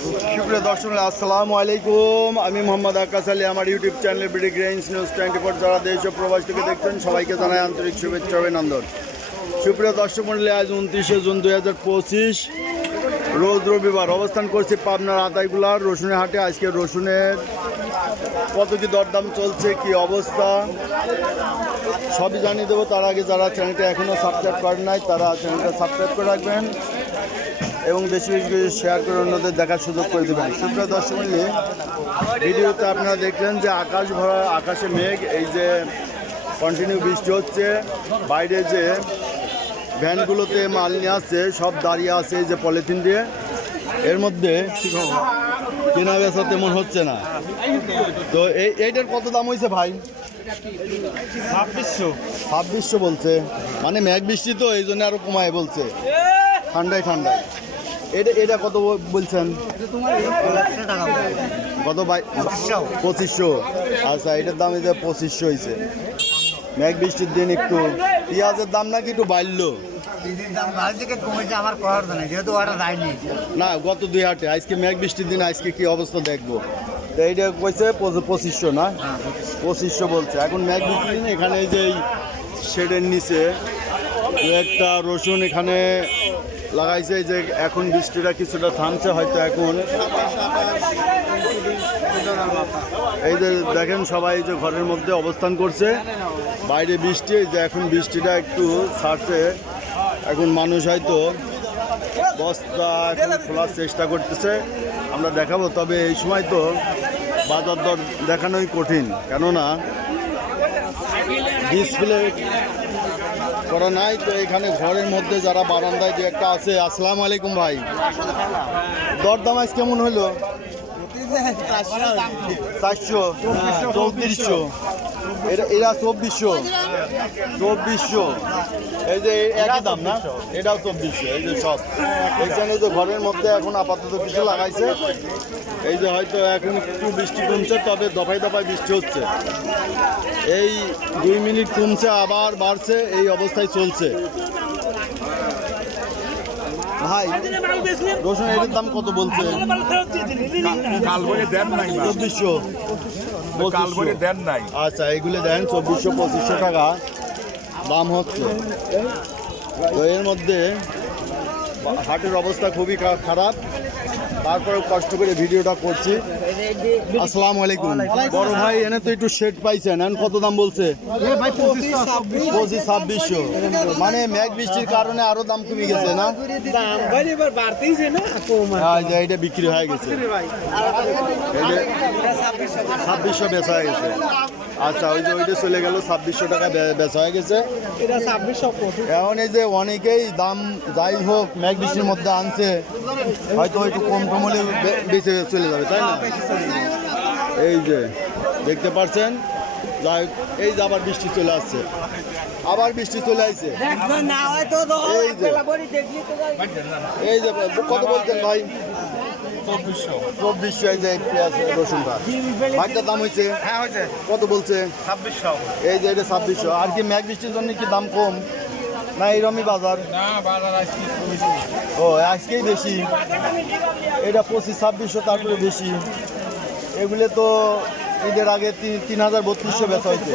সুপ্রিয় দর্শক আসসালামু আলাইকুম, আমি মোহাম্মদ আকাশ আলী। আমার YouTube channel BD grains news 24 যারা দেশ ও প্রবাস থেকে দেখছেন সবাইকে জানাই আন্তরিক শুভেচ্ছা অভিনন্দন। সুপ্রিয় দর্শক মণ্ডলী, আজ 29শে জুন 2025 রোজ রবিবার অবস্থান করছি পাবনার আতাইগুলার রসুনের হাটে। আজকে রসুনের কত কি দরদাম চলছে, কি অবস্থা সবই জানিয়ে দেবো। তার আগে যারা চ্যানেলটা এখনও সাবস্ক্রাইব করেন নাই তারা চ্যানেলটা সাবস্ক্রাইব করে রাখবেন এবং বেশি বেশি শেয়ার করে অন্যদের দেখার সুযোগ করে দেবেন। সুপ্রিয় দর্শক মণ্ডলী, ভিডিওতে আপনারা দেখলেন যে আকাশ ভরা, আকাশে মেঘ, এই যে কন্টিনিউ বৃষ্টি হচ্ছে, বাইরে যে ভ্যানগুলোতে মাল নিয়ে আসছে সব দাঁড়িয়ে আছে এই যে পলিথিন দিয়ে। এর মধ্যে কেনা বেচা তেমন হচ্ছে না। তো এইটার কত দাম হয়েছে ভাই? 2600 বলছে, মানে মেঘ বৃষ্টি তো এই জন্য আরো কমায় বলছে, ঠান্ডায়। এটা কত বলছেন? কত ভাই? 2500। আচ্ছা, এটার দাম এই যে 2500 হয়েছে। মেঘ বৃষ্টির দিন একটু পেঁয়াজের দাম নাকি একটু বাড়লো না গত 2 হাটে। আজকে মেঘ বৃষ্টির দিন আজকে কি অবস্থা দেখবো। তো এইটা কইছে 2500 না, 2500 বলছে। এখন মেঘ বৃষ্টির দিন এখানে এই যে শেডের নিচে একটা রসুন এখানে লাগাইছে, এই যে এখন বৃষ্টিটা কিছুটা থামছে হয়তো। এখন এই যে দেখেন সবাই যে ঘরের মধ্যে অবস্থান করছে, বাইরে বৃষ্টি, যে এখন বৃষ্টিটা একটু ছাড়ছে। এখন মানুষ হয়তো বস্তা এখন খোলার চেষ্টা করতেছে, আমরা দেখাবো। তবে এই সময় তো বাজার দর দেখানোই কঠিন, কেননা ডিসপ্লে করা নাই। তো এখানে ঘরের মধ্যে যারা বারান্দায় যে একটা আছে। আসসালামু আলাইকুম ভাই, দরদাম আজ কেমন হলো? 400, 3400, এরা 2400। এই যে একই দাম না, এটাও 2400। এই যে সব এখানে যে ঘরের মধ্যে এখন আপাতত কিছু লাগাইছে। এই যে হয়তো এখন একটু বৃষ্টি কমছে, তবে দফায় দফায় বৃষ্টি হচ্ছে। এই 2 মিনিট কমছে আবার বাড়ছে, এই অবস্থায় চলছে। ভাই রসুন এর দাম কত বলছে? 2400। আচ্ছা, এইগুলো দেন 2400-2500 টাকা দাম হচ্ছে। তো এর মধ্যে হাটের অবস্থা খুবই খারাপ, তারপরেও কষ্ট করে ভিডিওটা করছি। আসসালামু আলাইকুম বড় ভাই, এনে তো একটু শেড পাইছেন, এখন কত দাম বলছে? 2500। মানে মেঘ বৃষ্টির কারণে আরো দাম কমে গেছে না? এটা বিক্রি হয়ে গেছে, 2600 বেচা হয়ে গেছে। আচ্ছা, ওই যে ওইটা চলে গেল, 2600 টাকা বেচা হয়ে গেছে। এখন এই যে অনেকেই দাম যাই হোক মেঘ বৃষ্টির মধ্যে আনছে, হয়তো একটু কম হলে বেঁচে চলে যাবে, তাই না? এই যে দেখতে পাচ্ছেন, যাই এই যে আবার বৃষ্টি চলে আসছে, আবার বৃষ্টি চলে আসছে। এই যে কত বলছেন ভাই? 2400। এই যে পেঁয়াজ রসুনটা ভাইটার দাম হয়েছে? কত বলছে? 2600। এই যে এটা 2600। আর কি মেঘ বৃষ্টির জন্য কি দাম কম না এরমই বাজার? ও আজকেই বেশি, এটা 2500-2600, তারপরে বেশি। এগুলো তো ঈদের আগে 3000-3200 বেচা হয়েছে,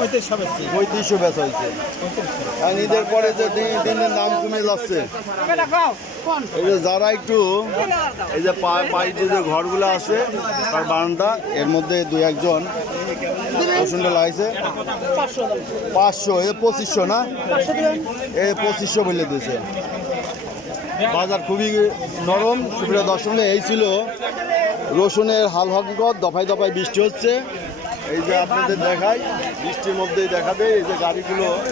3500 বেচা হয়েছে। আর ঈদের পরে যে দিন দিন দাম কমে যাচ্ছে। এই যে যারা একটু এই যে পাইতে যে ঘরগুলো আছে তার বারান্দা, এর মধ্যে 2-1 রসুনটা লাগাইছে 500। এ 2500 না, এ 2500 বলে দিয়েছে। বাজার খুবই নরম। সুপ্রিয় দর্শক, এই ছিল রসুনের হাল হকিকত। দফায় দফায় বৃষ্টি হচ্ছে, এই যে আপনাদের দেখাই, বৃষ্টির মধ্যেই দেখা দেয় এই যে গাড়িগুলো